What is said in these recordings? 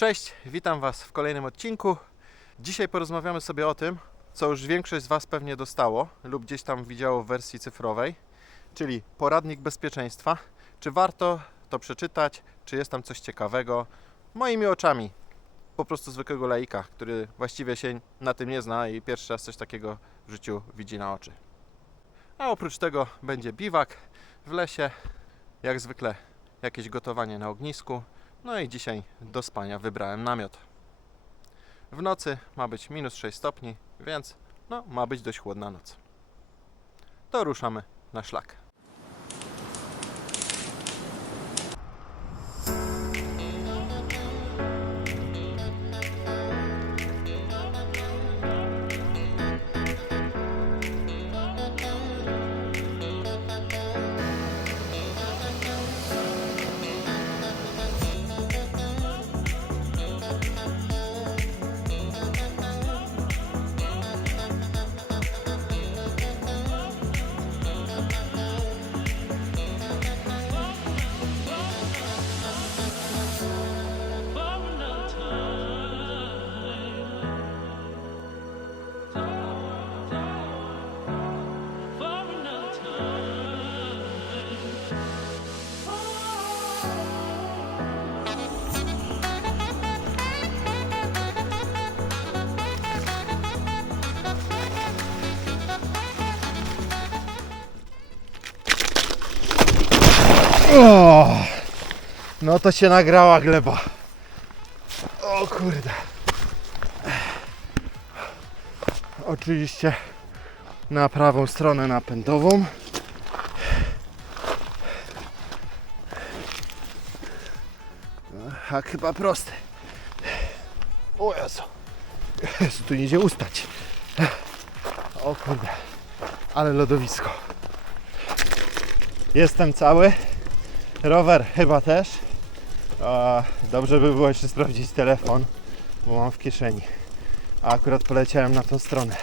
Cześć, witam Was w kolejnym odcinku. Dzisiaj porozmawiamy sobie o tym, co już większość z Was pewnie dostało lub gdzieś tam widziało w wersji cyfrowej, czyli poradnik bezpieczeństwa. Czy warto to przeczytać, czy jest tam coś ciekawego? Moimi oczami, po prostu zwykłego laika, który właściwie się na tym nie zna i pierwszy raz coś takiego w życiu widzi na oczy. A oprócz tego będzie biwak w lesie, jak zwykle jakieś gotowanie na ognisku, no i dzisiaj do spania wybrałem namiot. W nocy ma być minus 6 stopni, więc no, ma być dość chłodna noc. To ruszamy na szlak. No to się nagrała gleba. O kurde. Oczywiście na prawą stronę napędową. A chyba prosty. O Jezu. Jezu, tu nie idzie ustać. O kurde. Ale lodowisko. Jestem cały. Rower chyba też. A, dobrze by było jeszcze sprawdzić telefon, bo mam w kieszeni. A akurat poleciałem na tą stronę.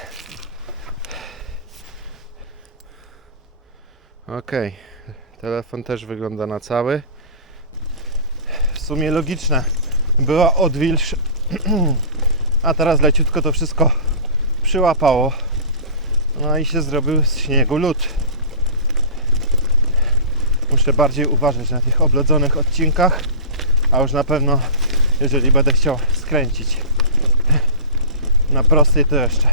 Okej, telefon też wygląda na cały. W sumie logiczne. Była odwilż, a teraz leciutko to wszystko przyłapało. No i się zrobił z śniegu lód. Muszę bardziej uważać na tych oblodzonych odcinkach, a już na pewno, jeżeli będę chciał skręcić na prostej, to jeszcze.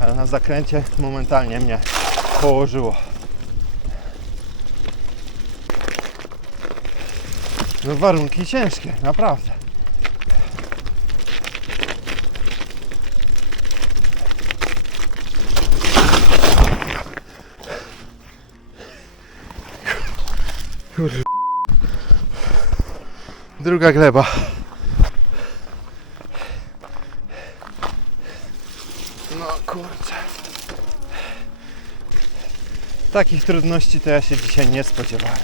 Ale na zakręcie momentalnie mnie położyło. No warunki ciężkie, naprawdę. Druga gleba. No kurczę. Takich trudności to ja się dzisiaj nie spodziewałem.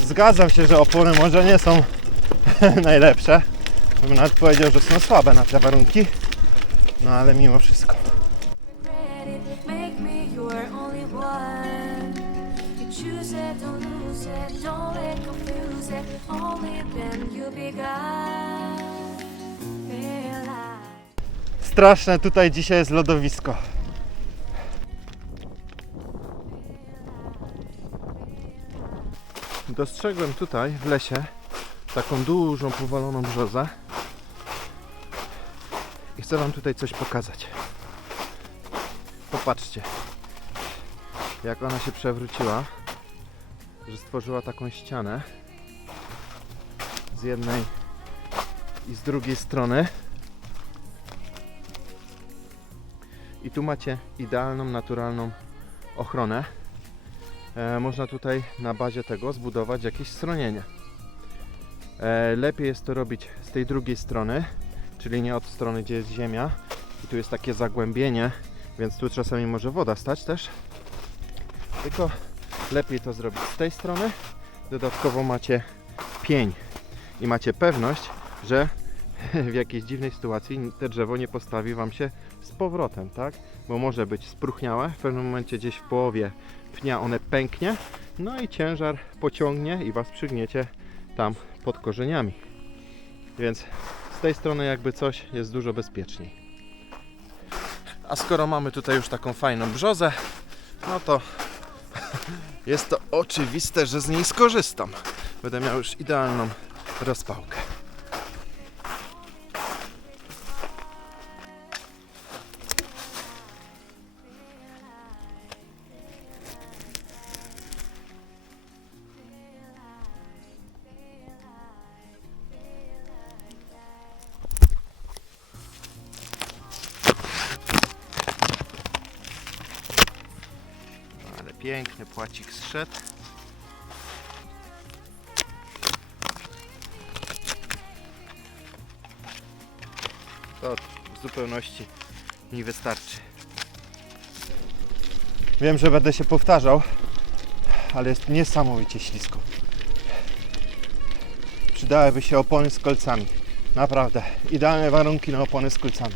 Zgadzam się, że opony może nie są najlepsze. Bym nawet powiedział, że są słabe na te warunki. No ale mimo wszystko. Straszne tutaj dzisiaj jest lodowisko. Dostrzegłem tutaj w lesie taką dużą powaloną brzozę i chcę Wam tutaj coś pokazać. Popatrzcie, jak ona się przewróciła, że stworzyła taką ścianę jednej i z drugiej strony. I tu macie idealną, naturalną ochronę. E, można tutaj na bazie tego zbudować jakieś schronienie. E, lepiej jest to robić z tej drugiej strony, czyli nie od strony, gdzie jest ziemia. I tu jest takie zagłębienie, więc tu czasami może woda stać też. Tylko lepiej to zrobić z tej strony. Dodatkowo macie pień i macie pewność, że w jakiejś dziwnej sytuacji te drzewo nie postawi Wam się z powrotem, tak? Bo może być spróchniałe, w pewnym momencie gdzieś w połowie pnia one pęknie, no i ciężar pociągnie i Was przygniecie tam pod korzeniami. Więc z tej strony jakby coś jest dużo bezpieczniej. A skoro mamy tutaj już taką fajną brzozę, no to jest to oczywiste, że z niej skorzystam. Będę miał już idealną rozpałkę. Piękny płacik zszedł. To w zupełności mi wystarczy. Wiem, że będę się powtarzał, ale jest niesamowicie ślisko. Przydałyby się opony z kolcami. Naprawdę, idealne warunki na opony z kolcami.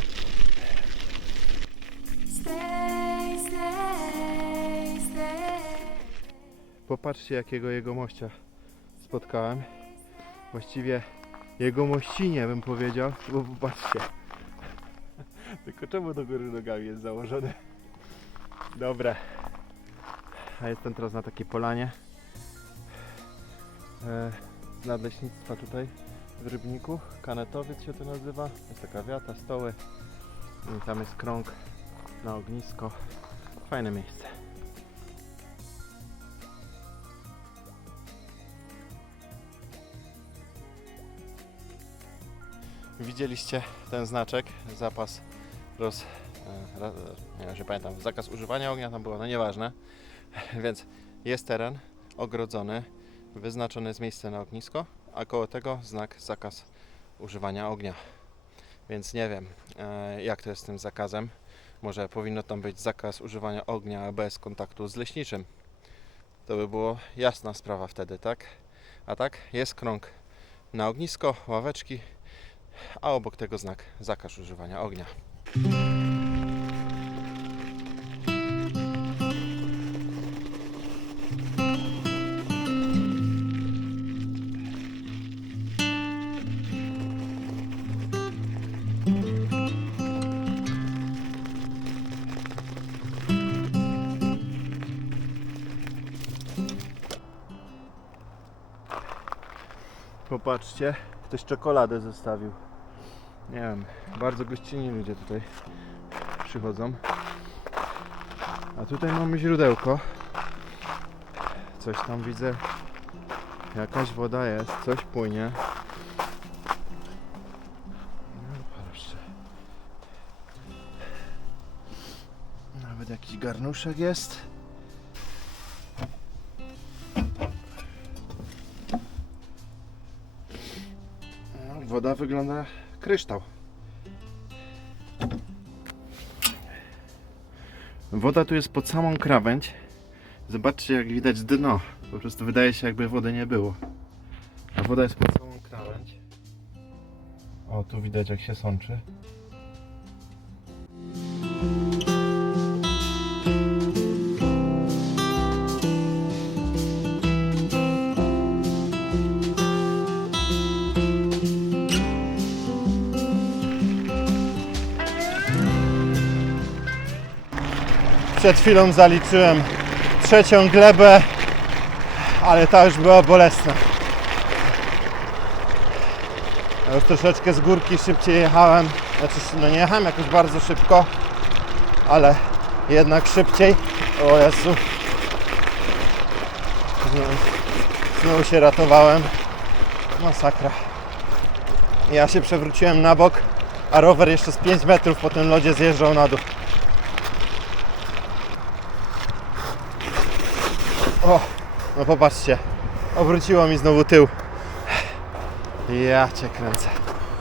Popatrzcie, jakiego jegomościa spotkałem. Właściwie jegomościnie bym powiedział, bo popatrzcie. Tylko czemu do góry nogami jest założony? Dobra. A jestem teraz na takiej polanie. E, z nadleśnictwa tutaj w Rybniku. Kanetowiec się to nazywa. Jest taka wiata, stoły. I tam jest krąg na ognisko. Fajne miejsce. Widzieliście ten znaczek, zapas roz... e, ra- nie wiem, czy pamiętam, zakaz używania ognia tam było, no nieważne. Więc jest teren ogrodzony, wyznaczone jest miejsce na ognisko, a koło tego znak zakaz używania ognia. Więc nie wiem, e, jak to jest z tym zakazem. Może powinno tam być zakaz używania ognia bez kontaktu z leśniczym. To by było jasna sprawa wtedy, tak? A tak, jest krąg na ognisko, ławeczki, a obok tego znak zakaz używania ognia. Popatrzcie, ktoś czekoladę zostawił. Nie wiem, bardzo gościnni ludzie tutaj przychodzą. A tutaj mamy źródełko. Coś tam widzę. Jakaś woda jest, coś płynie. No proszę. Nawet jakiś garnuszek jest. Wygląda kryształ. Woda tu jest pod samą krawędź. Zobaczcie jak widać dno. Po prostu wydaje się jakby wody nie było. A woda jest pod samą krawędź. O, tu widać jak się sączy. Przed chwilą zaliczyłem trzecią glebę, ale ta już była bolesna. Ja już troszeczkę z górki szybciej jechałem. Znaczy, no nie jechałem jakoś bardzo szybko, ale jednak szybciej. O Jezu. Znowu, znowu się ratowałem. Masakra. Ja się przewróciłem na bok, a rower jeszcze z 5 metrów po tym lodzie zjeżdżał na dół. O, no popatrzcie, obróciło mi znowu tył. Ja cię kręcę.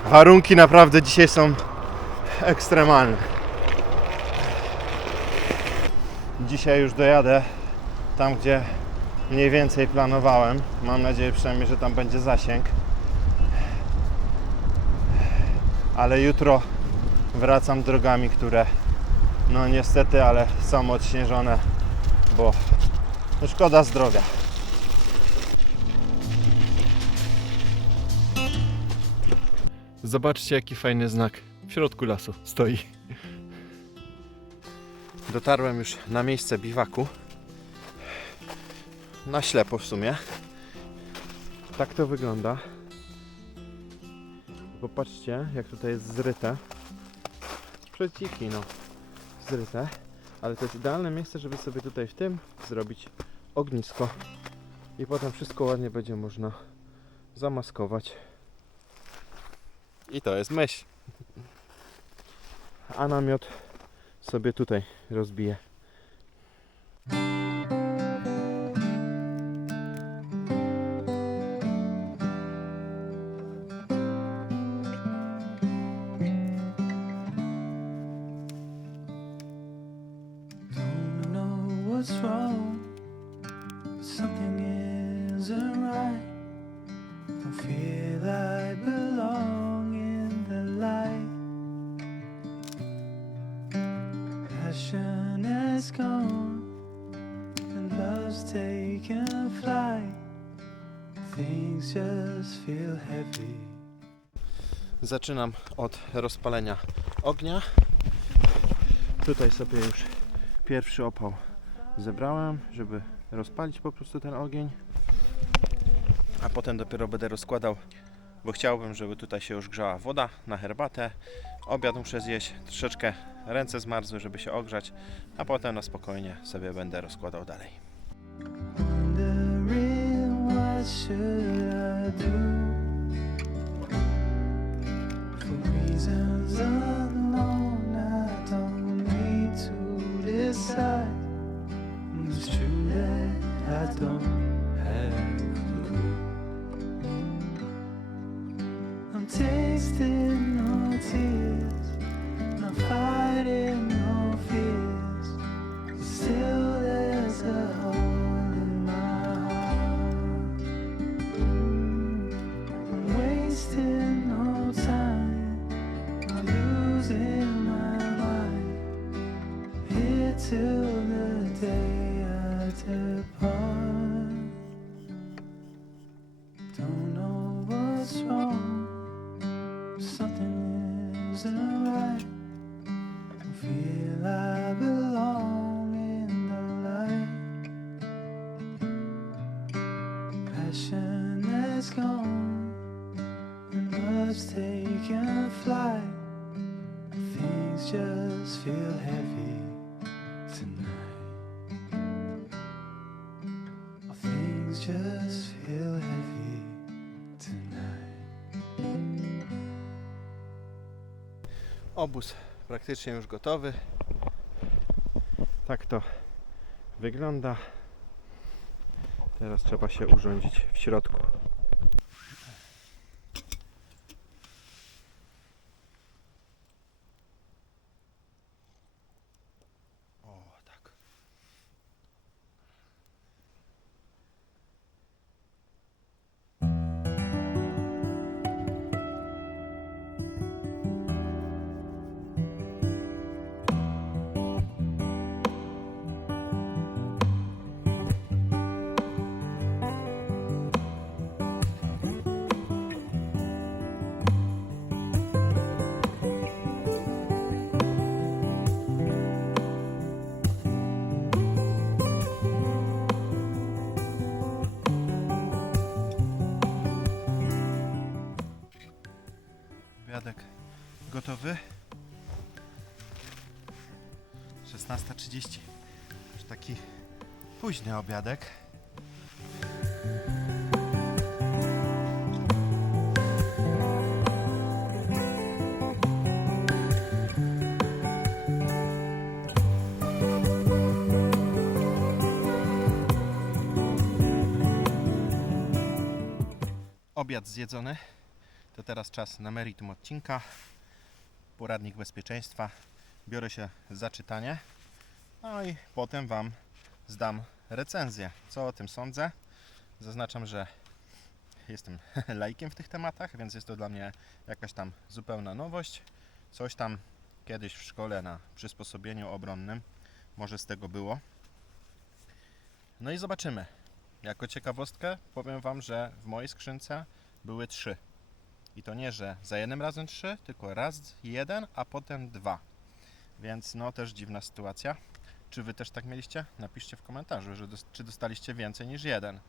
Warunki naprawdę dzisiaj są ekstremalne. Dzisiaj już dojadę tam, gdzie mniej więcej planowałem. Mam nadzieję przynajmniej, że tam będzie zasięg. Ale jutro wracam drogami, które no niestety, ale są odśnieżone, bo no szkoda zdrowia. Zobaczcie jaki fajny znak. W środku lasu stoi. Dotarłem już na miejsce biwaku. Na ślepo w sumie. Tak to wygląda. Popatrzcie, jak tutaj jest zryte. Przeciki, no. Zryte. Ale to jest idealne miejsce, żeby sobie tutaj w tym zrobić ognisko. I potem wszystko ładnie będzie można zamaskować. I to jest myśl. A namiot sobie tutaj rozbiję. Things just feel heavy. Zaczynam od rozpalenia ognia. Tutaj sobie już pierwszy opał zebrałem, żeby rozpalić po prostu ten ogień. A potem dopiero będę rozkładał, bo chciałbym, żeby tutaj się już grzała woda na herbatę. Obiad muszę zjeść, troszeczkę ręce zmarzły, żeby się ogrzać, a potem na spokojnie sobie będę rozkładał dalej. Should I do For reasons unknown. I don't need to decide. It's true that I don't have a clue. I'm tasting Obóz praktycznie już gotowy. Tak to wygląda. Teraz trzeba się urządzić w środku. Obiadek gotowy. 16.30. Już taki późny obiadek. Obiad zjedzony. To teraz czas na meritum odcinka. Poradnik bezpieczeństwa. Biorę się za czytanie. No i potem Wam zdam recenzję. Co o tym sądzę? Zaznaczam, że jestem lajkiem w tych tematach, więc jest to dla mnie jakaś tam zupełna nowość. Coś tam kiedyś w szkole na przysposobieniu obronnym może z tego było. No i zobaczymy. Jako ciekawostkę powiem Wam, że w mojej skrzynce były trzy I to nie, że za jednym razem trzy, tylko raz jeden, a potem dwa. Więc no też dziwna sytuacja. Czy wy też tak mieliście? Napiszcie w komentarzu, że dos- czy dostaliście więcej niż jeden.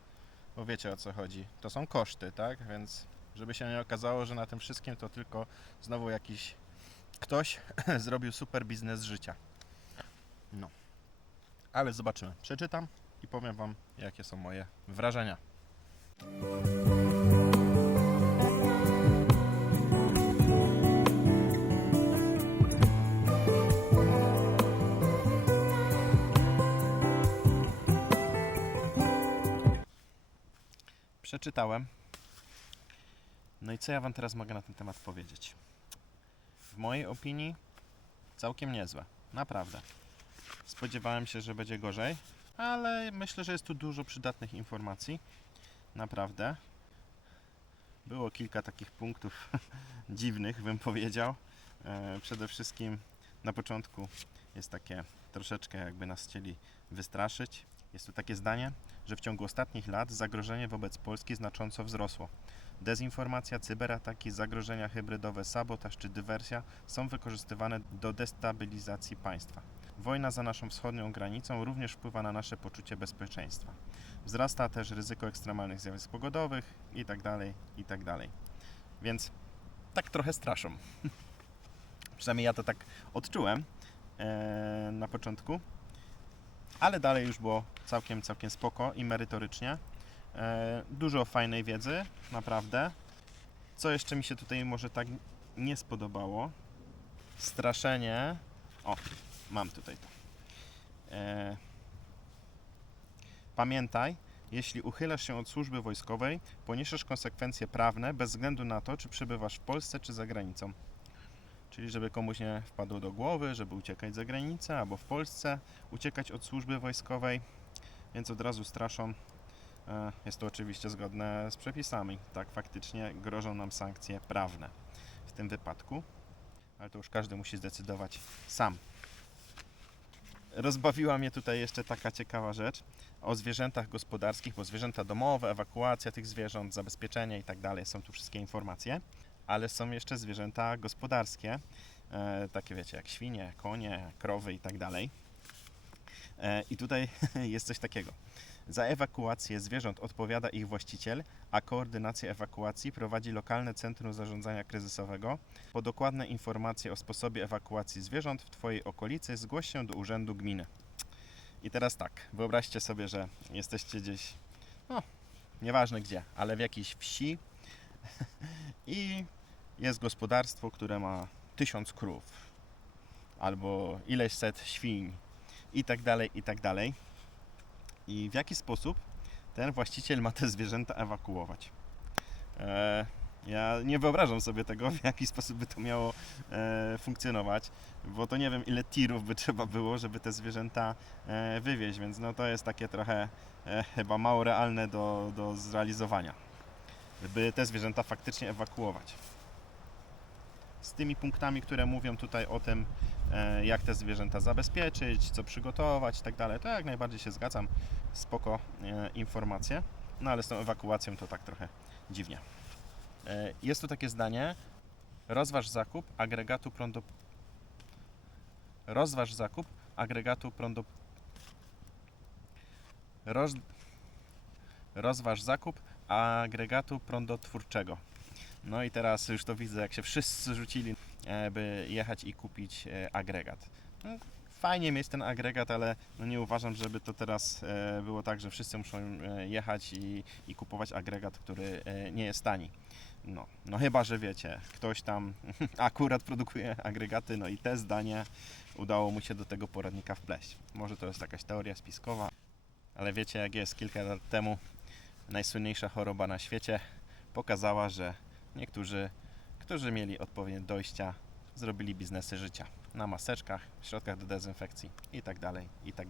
Bo wiecie o co chodzi. To są koszty, tak? Więc żeby się nie okazało, że na tym wszystkim to tylko znowu jakiś ktoś zrobił super biznes życia. No. Ale zobaczymy. Przeczytam i powiem wam, jakie są moje wrażenia. Przeczytałem. No i co ja wam teraz mogę na ten temat powiedzieć? W mojej opinii całkiem niezłe. Naprawdę. Spodziewałem się, że będzie gorzej, ale myślę, że jest tu dużo przydatnych informacji. Naprawdę. Było kilka takich punktów dziwnych, bym powiedział. E, Przede wszystkim na początku jest takie troszeczkę jakby nas chcieli wystraszyć. Jest tu takie zdanie, że w ciągu ostatnich lat zagrożenie wobec Polski znacząco wzrosło. Dezinformacja, cyberataki, zagrożenia hybrydowe, sabotaż czy dywersja są wykorzystywane do destabilizacji państwa. Wojna za naszą wschodnią granicą również wpływa na nasze poczucie bezpieczeństwa. Wzrasta też ryzyko ekstremalnych zjawisk pogodowych itd. itd. Więc tak trochę straszą. Przynajmniej ja to tak odczułem e, na początku. Ale dalej już było całkiem, całkiem spoko i merytorycznie. E, dużo fajnej wiedzy, naprawdę. Co jeszcze mi się tutaj może tak nie spodobało? Straszenie. O, mam tutaj to. E, pamiętaj, jeśli uchylasz się od służby wojskowej, poniesiesz konsekwencje prawne bez względu na to, czy przebywasz w Polsce czy za granicą. Czyli żeby komuś nie wpadło do głowy, żeby uciekać za granicę albo w Polsce, uciekać od służby wojskowej, więc od razu straszą. E, Jest to oczywiście zgodne z przepisami. Tak, faktycznie grożą nam sankcje prawne w tym wypadku, ale to już każdy musi zdecydować sam. Rozbawiła mnie tutaj jeszcze taka ciekawa rzecz o zwierzętach gospodarskich, bo zwierzęta domowe, ewakuacja tych zwierząt, zabezpieczenie i tak dalej, są tu wszystkie informacje, ale są jeszcze zwierzęta gospodarskie, e, takie wiecie, jak świnie, konie, krowy i tak dalej. E, I tutaj jest coś takiego. Za ewakuację zwierząt odpowiada ich właściciel, a koordynację ewakuacji prowadzi lokalne centrum zarządzania kryzysowego. Po dokładne informacje o sposobie ewakuacji zwierząt w Twojej okolicy zgłoś się do urzędu gminy. I teraz tak, wyobraźcie sobie, że jesteście gdzieś, no, nieważne gdzie, ale w jakiejś wsi i jest gospodarstwo, które ma tysiąc krów albo ileś set świń i tak dalej, i tak dalej. I w jaki sposób ten właściciel ma te zwierzęta ewakuować? E, ja nie wyobrażam sobie tego, w jaki sposób by to miało e, funkcjonować, bo to nie wiem, ile tirów by trzeba było, żeby te zwierzęta e, wywieźć, więc no to jest takie trochę e, chyba mało realne do, do zrealizowania, by te zwierzęta faktycznie ewakuować. Z tymi punktami, które mówią tutaj o tym, e, jak te zwierzęta zabezpieczyć, co przygotować i tak dalej, to jak najbardziej się zgadzam. Spoko e, informacje. No ale z tą ewakuacją to tak trochę dziwnie. E, Jest tu takie zdanie. Rozważ zakup agregatu prądu. Rozważ zakup agregatu prądu. Roz... Rozważ zakup agregatu prądotwórczego. No i teraz już to widzę, jak się wszyscy rzucili, e, by jechać i kupić e, agregat. No, Fajnie mieć ten agregat, ale no nie uważam, żeby to teraz e, było tak, że wszyscy muszą jechać i, i kupować agregat, który nie jest tani. No, no chyba, że wiecie, ktoś tam akurat produkuje agregaty, no i te zdanie udało mu się do tego poradnika wpleść. Może to jest jakaś teoria spiskowa, ale wiecie jak jest, kilka lat temu najsłynniejsza choroba na świecie pokazała, że niektórzy, którzy mieli odpowiednie dojścia, zrobili biznesy życia na maseczkach, środkach do dezynfekcji i tak dalej, i tak.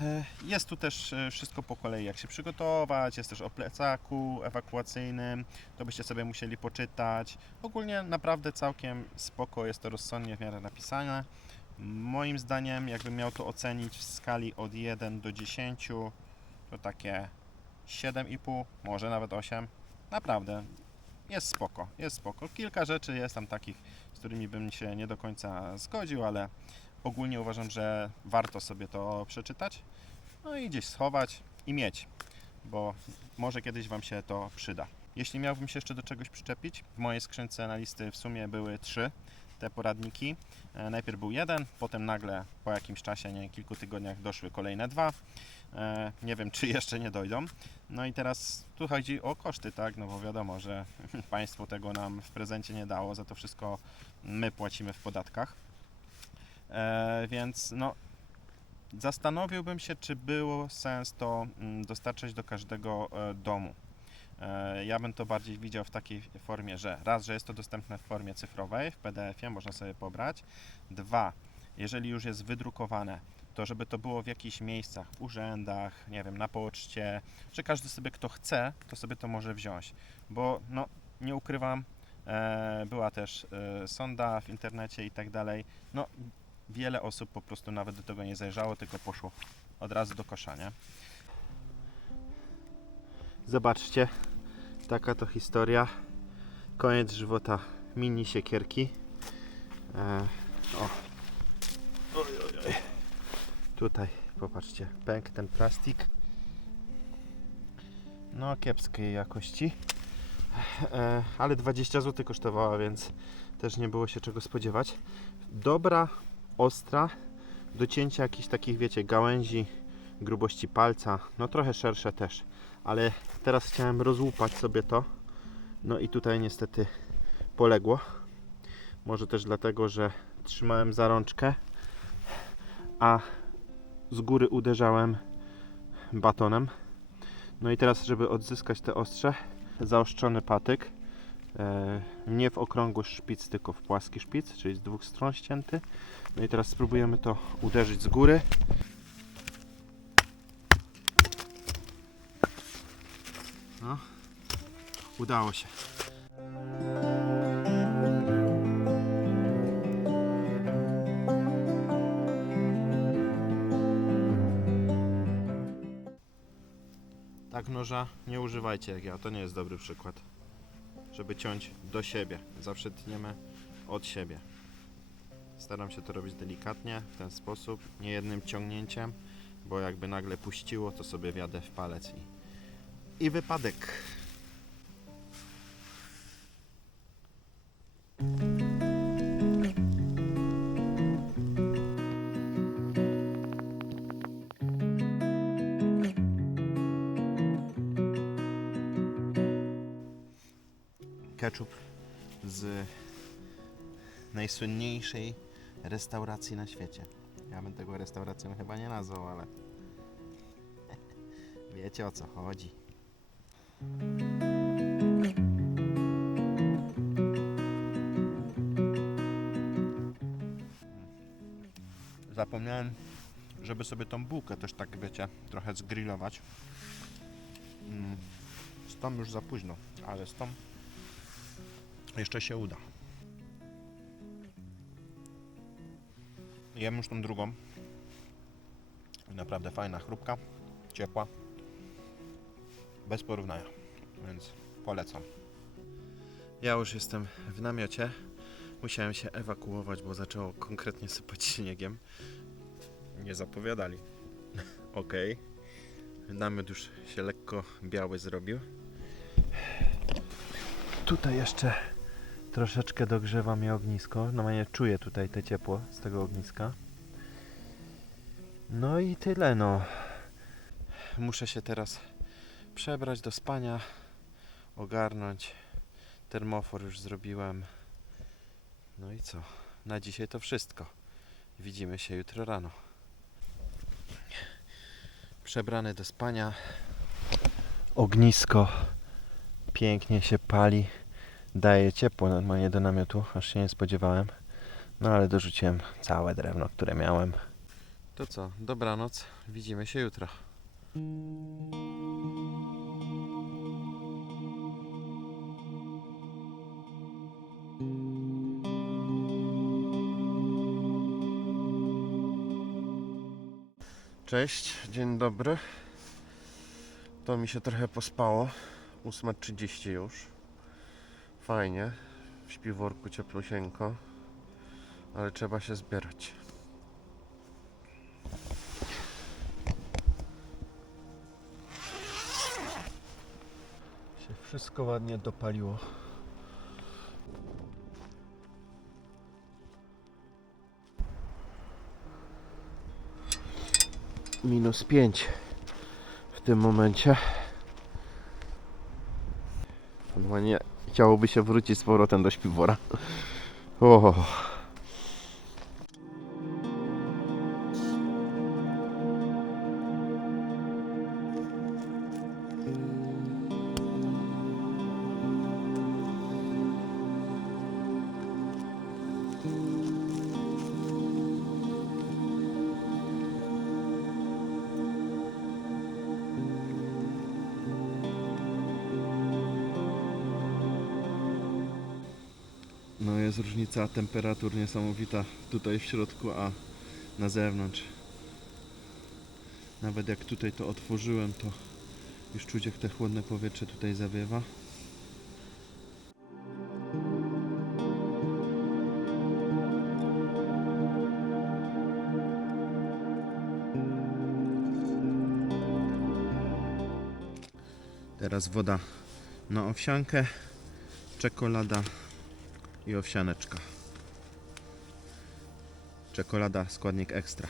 E, Jest tu też e, wszystko po kolei, jak się przygotować, jest też o plecaku ewakuacyjnym, to byście sobie musieli poczytać. Ogólnie naprawdę całkiem spoko, jest to rozsądnie w miarę napisane. Moim zdaniem, jakbym miał to ocenić w skali od 1 do 10, to takie 7,5, może nawet 8. naprawdę jest spoko, jest spoko. Kilka rzeczy jest tam takich, z którymi bym się nie do końca zgodził, ale ogólnie uważam, że warto sobie to przeczytać, no i gdzieś schować i mieć, bo może kiedyś Wam się to przyda. Jeśli miałbym się jeszcze do czegoś przyczepić, w mojej skrzynce na listy w sumie były trzy te poradniki. E, Najpierw był jeden, potem nagle po jakimś czasie, nie kilku tygodniach doszły kolejne dwa. E, Nie wiem, czy jeszcze nie dojdą. No i teraz tu chodzi o koszty, tak? No bo wiadomo, że państwo tego nam w prezencie nie dało, za to wszystko my płacimy w podatkach. E, więc no, zastanowiłbym się, czy było sens to mm, dostarczać do każdego e, domu. Ja bym to bardziej widział w takiej formie, że raz, że jest to dostępne w formie cyfrowej, w PDF-ie można sobie pobrać. Dwa, jeżeli już jest wydrukowane, to żeby to było w jakichś miejscach, w urzędach, nie wiem, na poczcie, że każdy sobie kto chce, to sobie to może wziąć. Bo no, nie ukrywam, e, była też e, sonda w internecie i tak dalej. No, wiele osób po prostu nawet do tego nie zajrzało, tylko poszło od razu do kosza, nie? Zobaczcie, taka to historia. Koniec żywota mini siekierki. E, o. Tutaj, popatrzcie, pęk ten plastik. No, kiepskiej jakości. E, ale 20 zł kosztowała, więc też nie było się czego spodziewać. Dobra, ostra, do cięcia jakichś takich, wiecie, gałęzi grubości palca, no trochę szersze też ale teraz chciałem rozłupać sobie to. No i tutaj niestety poległo. Może też dlatego, że trzymałem za rączkę, a z góry uderzałem batonem. No i teraz, żeby odzyskać te ostrze, zaostrzony patyk. E, nie w okrągły szpic, tylko w płaski szpic, czyli z dwóch stron ścięty. No i teraz spróbujemy to uderzyć z góry. No, udało się. Tak noża nie używajcie jak ja, to nie jest dobry przykład. Żeby ciąć do siebie. Zawsze tniemy od siebie. Staram się to robić delikatnie, w ten sposób, nie jednym ciągnięciem, bo jakby nagle puściło, to sobie wjadę w palec i i wypadek. Ketchup z najsłynniejszej restauracji na świecie. Ja bym tego restauracją chyba nie nazwał, ale wiecie o co chodzi. Zapomniałem, żeby sobie tą bułkę też tak, wiecie, trochę zgrillować. Mm, Z tą już za późno, ale z tą jeszcze się uda. Jem już tą drugą. Naprawdę fajna, chrupka, ciepła bez porównania, więc polecam. Ja już jestem w namiocie. Musiałem się ewakuować, bo zaczęło konkretnie sypać śniegiem. Nie zapowiadali. ok. Namiot już się lekko biały zrobił. Tutaj jeszcze troszeczkę dogrzewa mnie ognisko. Normalnie czuję tutaj te ciepło z tego ogniska. No i tyle no. Muszę się teraz przebrać do spania, ogarnąć. Termofor już zrobiłem. No i co? Na dzisiaj to wszystko. Widzimy się jutro rano. Przebrany do spania. Ognisko pięknie się pali. Daje ciepło normalnie do namiotu, aż się nie spodziewałem. No ale dorzuciłem całe drewno, które miałem. To co? Dobranoc. Widzimy się jutro. Cześć, dzień dobry. To mi się trochę pospało 8.30 już. Fajnie. W śpiworku cieplusieńko. Ale trzeba się zbierać. Się wszystko ładnie dopaliło. Minus 5 w tym momencie. Normalnie chciałoby się wrócić z powrotem do śpiwora. O. różnica temperatur niesamowita tutaj w środku, a na zewnątrz. Nawet jak tutaj to otworzyłem, to już czuć jak te chłodne powietrze tutaj zawiewa. Teraz woda na owsiankę, czekolada i owsianeczka. Czekolada, składnik ekstra.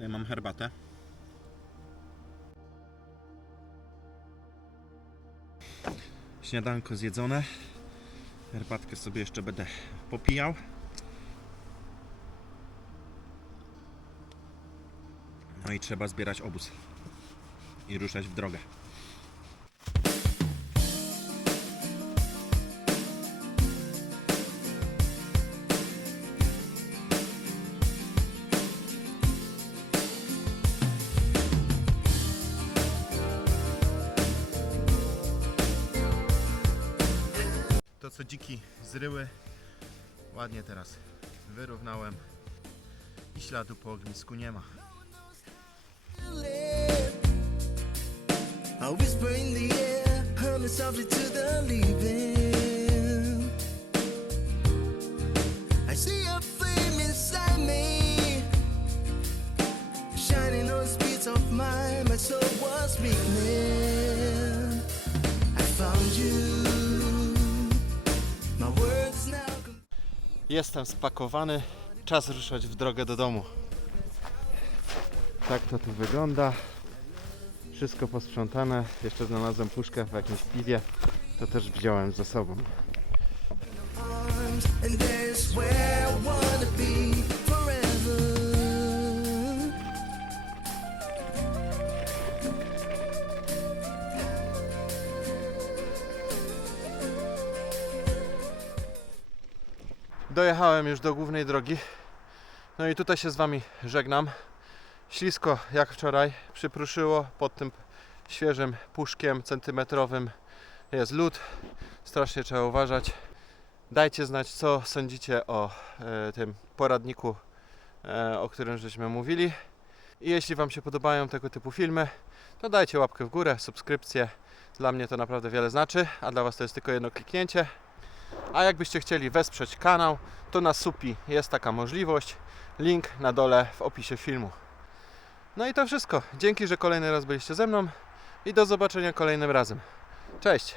Tutaj mam herbatę. Śniadanko zjedzone. Herbatkę sobie jeszcze będę popijał. No i trzeba zbierać obóz i ruszać w drogę. Zryły, ładnie teraz wyrównałem i śladu po ognisku nie ma. Whisper in the air, humming softly to the leaving. Jestem spakowany, czas ruszać w drogę do domu. Tak to tu wygląda. Wszystko posprzątane. Jeszcze znalazłem puszkę w jakimś piwie. To też wziąłem ze sobą. Dojechałem już do głównej drogi. No i tutaj się z Wami żegnam. Ślisko jak wczoraj, przypruszyło pod tym świeżym puszkiem centymetrowym jest lód. Strasznie trzeba uważać. Dajcie znać, co sądzicie o e, tym poradniku, e, o którym żeśmy mówili. I jeśli Wam się podobają tego typu filmy, to dajcie łapkę w górę, subskrypcję. Dla mnie to naprawdę wiele znaczy, a dla Was to jest tylko jedno kliknięcie. A jakbyście chcieli wesprzeć kanał, to na Supi jest taka możliwość. Link na dole w opisie filmu. No i to wszystko. Dzięki, że kolejny raz byliście ze mną i do zobaczenia kolejnym razem. Cześć!